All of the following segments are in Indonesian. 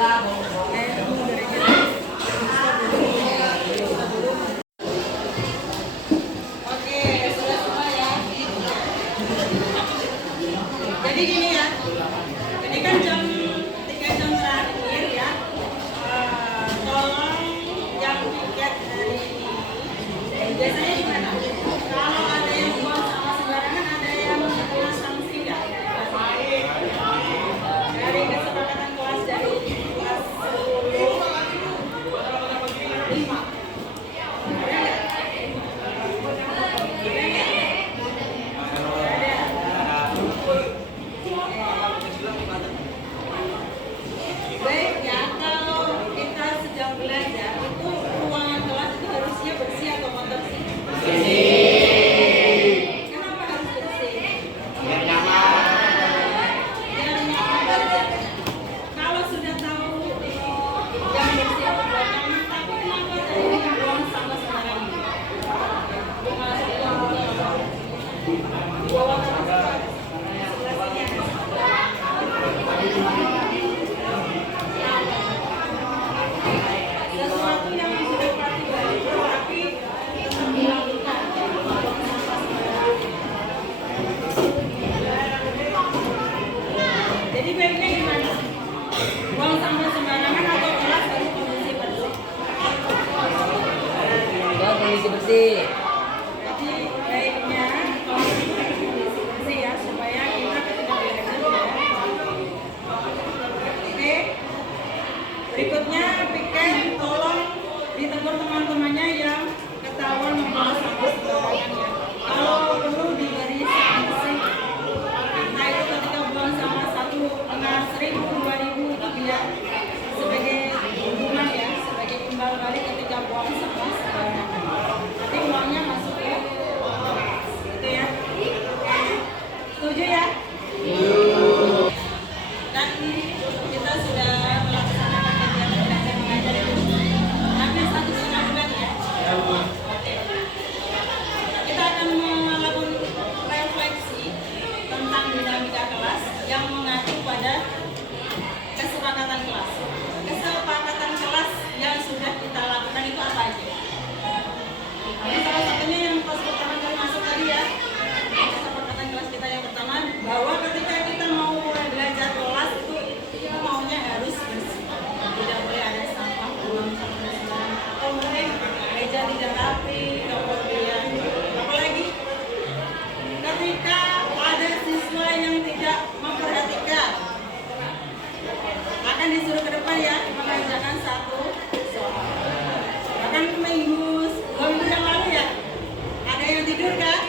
Jadi gini ya, ini kan jam 3 jam terakhir ya. Tolong yang tiket hari ini. Biasanya gimana? Kalau ada yang buang sama sembarangan, ada yang kena sanksi nggak? Dari kesepakatan kelas dari kelas 10, 5. Ada nggak? Baik ya, kalau kita sedang belajar itu ruangan kelas itu harusnya bersih atau kotor sih? Bersih. Kenapa harus bersih? Biar nyaman. Biar nyaman belajar. Kalau sudah tahu yang bersih itu buat nyaman, tapi kenapa tadi buang sama sembarangan? Bawa sama sebelah sini ada. Sesuatu yang sudah pasti baik, tapi tetap dilakukan. Jadi baiknya gimana? Buang sampah sembarangan atau kelas baru kondisi bersih? Ya, kondisi bersih. Jadi baiknya kondisi bersih ya, supaya kita ketika belajar ya. Oke. Berikutnya piket tolong ditegur teman-temannya yang ketahuan membuang sampah sembarangan ya. Kalau perlu diberi sanksi. Nah itu ketika buang sampah 1.000, 2.000 itu biar sebagai hukuman ya, sebagai imbal balik ketika buang sampah sembarangan. Nanti uangnya masuk ke kelas, gitu ya. Setuju ya? Dan kita sudah melaksanakan kegiatan belajar mengajar itu hampir 1,5 bulan ya. Oke. Kita akan melakukan refleksi tentang dinamika kelas yang mengacu pada kesepakatan kelas. Kesepakatan kelas yang sudah kita lakukan itu apa aja? Ini salah satunya yang pas pertama kali masuk tadi ya. Kesepakatan kelas kita yang pertama bahwa ketika kita mau mulai belajar kelas itu kita maunya harus bersih. Tidak boleh ada sampah buang sampah sembarangan atau mungkin meja tidak rapi, kemudian apalagi ketika ada siswa yang tidak memperhatikan akan disuruh ke depan ya mengerjakan satu soal. Bahkan minggu 2 minggu yang lalu ya ada yang tidur kan?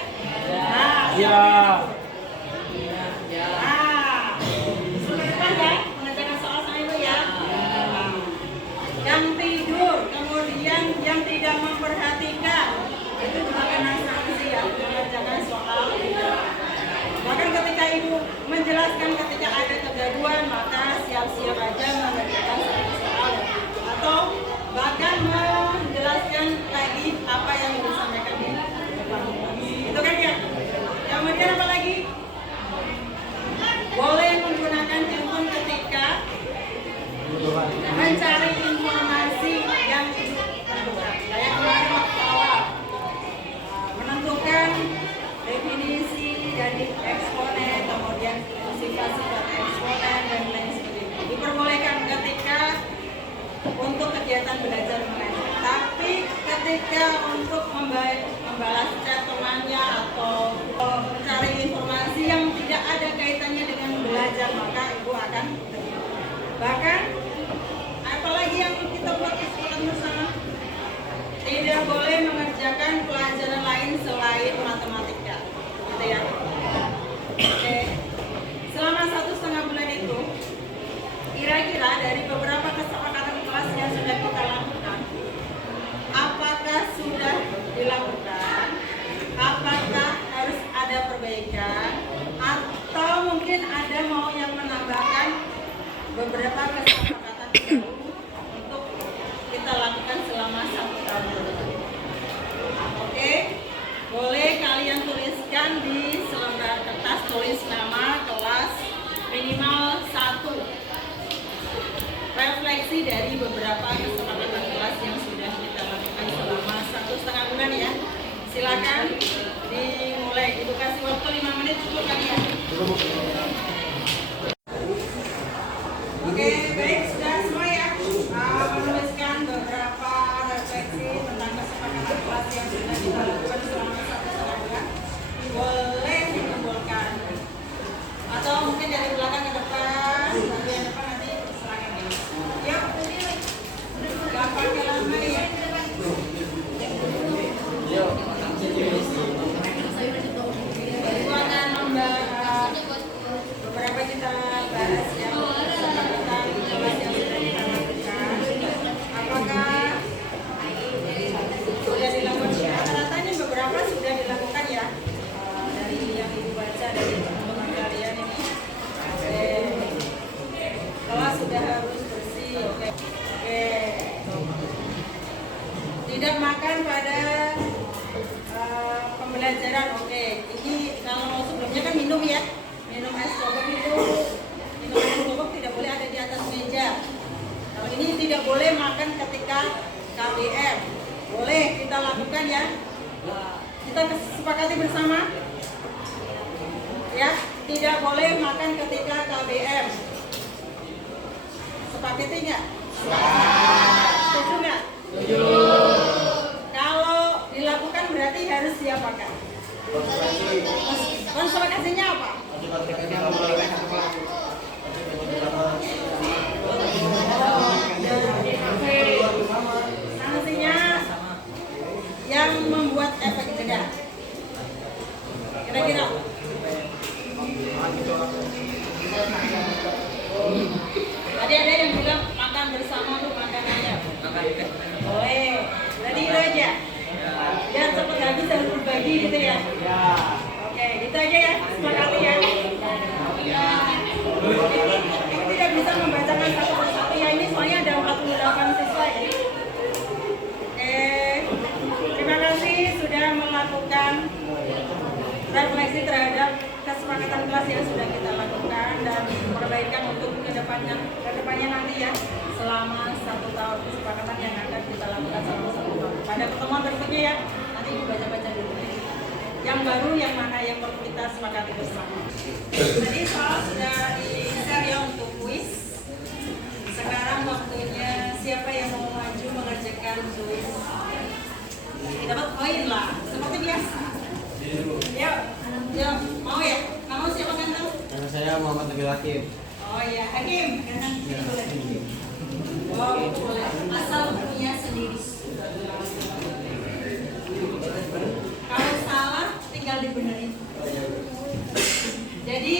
Nah, Iya. Nah, disuruh ke depan ya mengerjakan soal sama ibu ya. Yang tidur, kemudian yang tidak memperhatikan itu juga kena sanksi ya mengerjakan soal. Bahkan ketika ibu menjelaskan ketika ada kegaduhan maka siap-siap aja mengerjakan satu soal atau bahkan menjelaskan lagi apa yang ibu sampaikan di depan. Itu kan ya. Kemudian apa lagi? Boleh menggunakan handphone ketika mencari informasi yang tentukan. Kayak kemarin waktu awal menentukan definisi dari eksponen, kemudian sifat-sifat eksponen dan lain sebagainya. Diperbolehkan ketika untuk kegiatan belajar mengajar. Tapi ketika untuk membalas chat temannya atau mencari informasi yang tidak ada kaitannya dengan belajar maka ibu akan terima. Bahkan apalagi yang kita buat kesepakatan bersama tidak boleh mengerjakan pelajaran lain selain matematika, gitu ya. Oke. Selama 1,5 bulan itu, kira-kira dari beberapa kesepakatan kelas yang sudah kita lakukan, apakah sudah dilakukan? Apakah harus ada perbaikan? Atau mungkin ada mau yang menambahkan beberapa kesepakatan baru untuk kita lakukan selama 1 tahun. Oke, boleh kalian tuliskan di selembar kertas, tulis nama kelas minimal 1. koreksi dari beberapa kesepakatan kelas yang sudah kita lakukan selama 1,5 bulan ya. Silakan dimulai. Ibu kasih waktu 5 menit cukup kan ya? Oke, baik, sudah semua ya. Menuliskan beberapa refleksi tentang kesepakatan kelas yang sudah kita lakukan selama 1,5 bulan. Boleh dikumpulkan atau mungkin dari belakang ke depan, dari yang depan nanti silakan ya. Yuk, gak pakai lama ya. Ibu akan membahas beberapa kita bahas yang kesepakatan kelas yang sudah kita lakukan. Apakah sudah dilakukan ya? Rata-rata ini beberapa sudah dilakukan ya. Dari yang ibu baca dari teman-teman kalian ini. Oke. Kelas sudah harus bersih. Oke. Tidak makan pada pembelajaran. Oke. Ini kalau sebelumnya kan minum ya. Minum es gobok itu, minum es gobok tidak boleh ada di atas meja. Kalau ini tidak boleh makan ketika KBM. Boleh kita lakukan ya. Kita sepakati bersama. Ya, tidak boleh makan ketika KBM. Sepakati nggak? Setuju nggak? Setuju. Kalau dilakukan berarti harus diapakan? Konsekuensinya apa? Sanksinya yang membuat efek jerah. Kira-kira tadi ada yang bilang makan bersama tuh makan aja. Boleh. Berarti itu aja. Biar cepat habis harus berbagi gitu ya. Oke, itu aja ya. Sepakati ya. Ini tidak bisa membacakan satu persatu ya. Ini soalnya ada 48 siswa ya. Oke. Terima kasih sudah melakukan refleksi terhadap kesepakatan kelas yang sudah kita lakukan dan perbaikan untuk kedepannya nanti ya, selama 1 tahun kesepakatan yang akan kita lakukan selama 1 tahun. Pada pertemuan berikutnya ya, nanti ibu baca-baca dulu. Yang baru yang mana yang perlu kita sepakati bersama. Tadi soal sudah di-share ya untuk kuis. Sekarang waktunya siapa yang mau maju mengerjakan kuis. Dapat poin lah, seperti biasa. Yuk, mau ya? Kamu siapa ganteng? Nama saya Muhammad Nabil Hakim. Oh iya, Hakim. Ya, Hakim. Oh, boleh. Asal punya sendiri. Kalau salah, tinggal dibenerin. Jadi,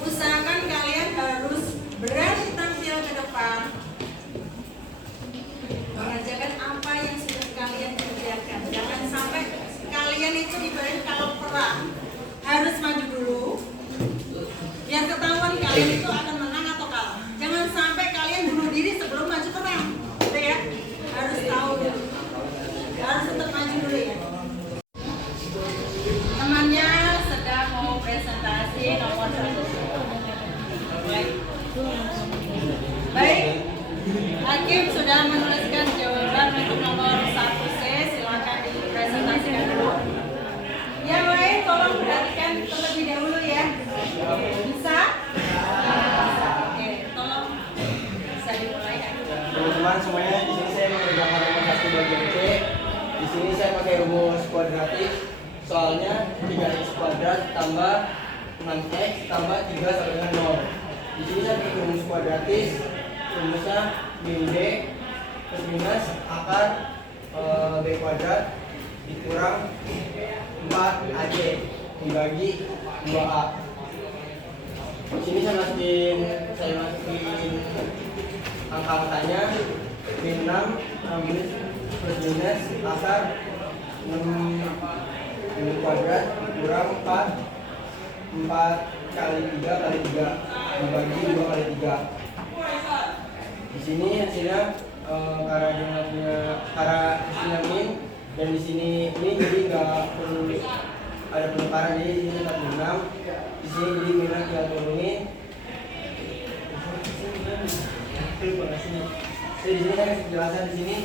usahakan kalian harus berani tampil ke depan, mengerjakan apa yang sudah kalian kerjakan. Jangan sampai kalian itu ibarat kalau perang harus maju dulu biar ketahuan kalian itu akan menang atau kalah. Jangan sampai kalian bunuh diri sebelum maju perang, gitu ya. Harus tahu dulu, harus tetap maju dulu ya. Temannya sedang mau presentasi nomor 1. Baik, Hakim sudah menuliskan jawaban untuk nomor 1C. Silakan dipresentasikan dulu. Yang lain tolong perhatikan terlebih dahulu ya. Bisa? Oke, tolong bisa dimulai. Teman-teman semuanya, di sini saya mengerjakan nomor 1 bagian C. Di sini saya pakai rumus kuadratis. Soalnya 3x kuadrat tambah 6x tambah 3 sama dengan 0. Di sini saya pakai rumus kuadratis. Rumusnya min B plus minus akar B kuadrat dikurang 4AC dibagi 2A. Di sini saya masukin angka-angkanya min 6 plus minus akar 6 kuadrat dikurang 4 kali 3 kali 3 dibagi 2 kali 3. Di sini hasilnya karena hasilnya min dan di sini ini jadi nggak perlu ada penukaran, jadi di sini tetap 6. Di sini jadi minus kita turunin Kalkulasinya. Jadi di sini saya kasih penjelasan di sini.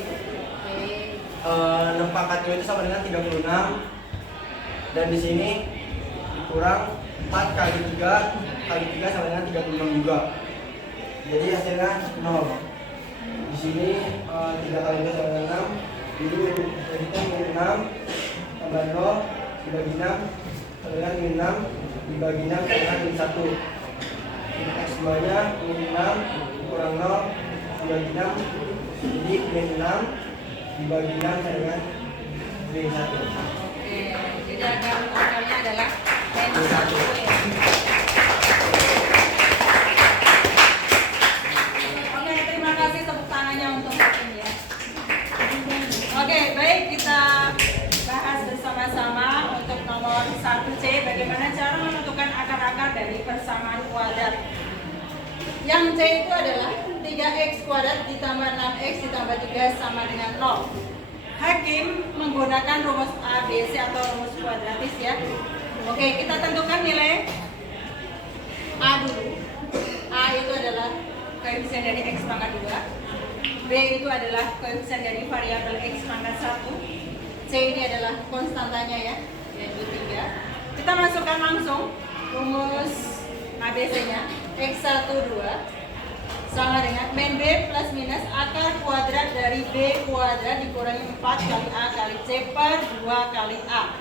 6 pangkat 2 itu sama dengan 36, dan di sini dikurang 4 kali 3 sama dengan 36 juga. Jadi hasilnya 0. Di sini 3 kali 2 sama dengan 6. Jadi kita min 6 tambah 0 dibagi 6 sama dengan min 6 dibagi 6 sama dengan min 1. X2 nya min 6 kurang 0 dibagi 6, jadi min 6 dibagi 6 sama dengan min 1. Oke, jadi akarnya adalah min 1 ya. Oke, terima kasih tepuk tangannya untuk ini ya. Oke, baik, kita bahas bersama-sama untuk nomor 1C, bagaimana cara menentukan akar-akar dari persamaan kuadrat. Yang C itu adalah 3x kuadrat ditambah 6x ditambah 3 sama dengan 0. Hakim menggunakan rumus ABC atau rumus kuadratis ya. Oke, kita tentukan nilai A dulu. A itu adalah koefisien dari x pangkat 2. B itu adalah koefisien dari variabel x pangkat 1. C ini adalah konstantanya ya, yaitu 3. Kita masukkan langsung rumus ABC-nya. X1 2 sama dengan min B plus minus akar kuadrat dari B kuadrat dikurangi 4 kali A kali C per 2 kali A.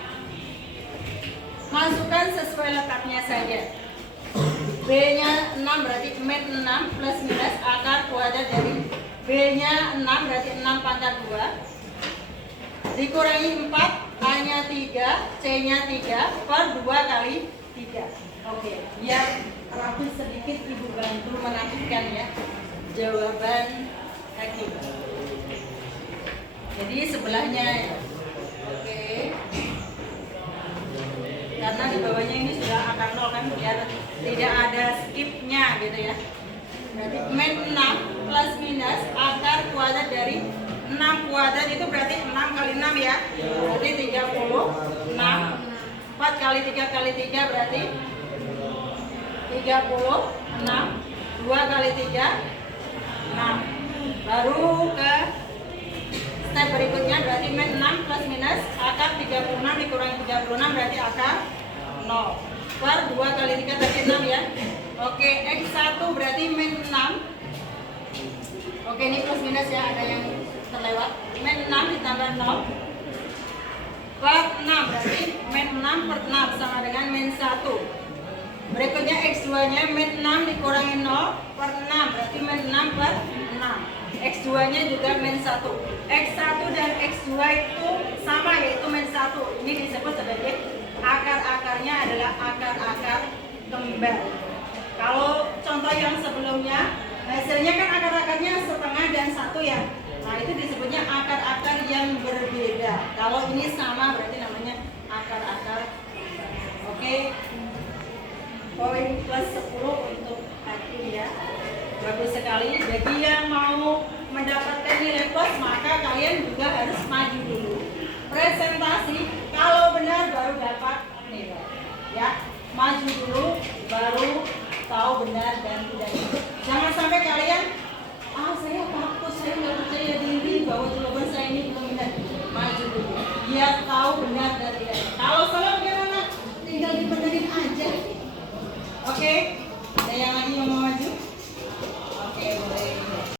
Masukkan sesuai letaknya saja. B nya 6 berarti min 6 plus minus akar kuadrat dari B nya 6 berarti 6 pangkat 2 dikurangi 4, A nya 3, C nya 3 per 2 kali 3. Oke, biar rapi sedikit ibu bantu menakutkan ya jawaban hakim. Jadi sebelahnya ya. Oke. Karena di bawahnya ini sudah akar 0 kan, biar tidak ada skipnya gitu ya. Berarti min 6 plus minus akar kuadrat dari 6 kuadrat itu berarti 6 kali 6 ya. Berarti 36. 4 kali 3 kali 3 berarti 36, 2 kali 3, 6. Baru ke step berikutnya berarti min 6 plus minus akar 36 dikurangi 36 berarti akar 0 per 2 kali 3 tadi 6 ya. Oke, X1 berarti min 6. Oke, ini plus minus ya, ada yang terlewat. Min 6 ditambah 0 per 6 berarti min 6 per 6 sama dengan min 1. Berikutnya X2 nya min 6 dikurangi 0 per 6 berarti min 6 per 6. X2 nya juga min 1. X1 dan X2 itu sama yaitu min 1. Ini disebut sebagai akar-akarnya adalah akar-akar kembar. Kalau contoh yang sebelumnya hasilnya kan akar-akarnya setengah dan 1 ya. Nah itu disebutnya akar-akar yang berbeda. Kalau ini sama berarti namanya akar-akar kembar. Oke. Poin plus 10 untuk hakim ya. Bagus sekali. Jadi yang mau mendapatkan nilai plus maka kalian juga harus maju dulu presentasi. Kalau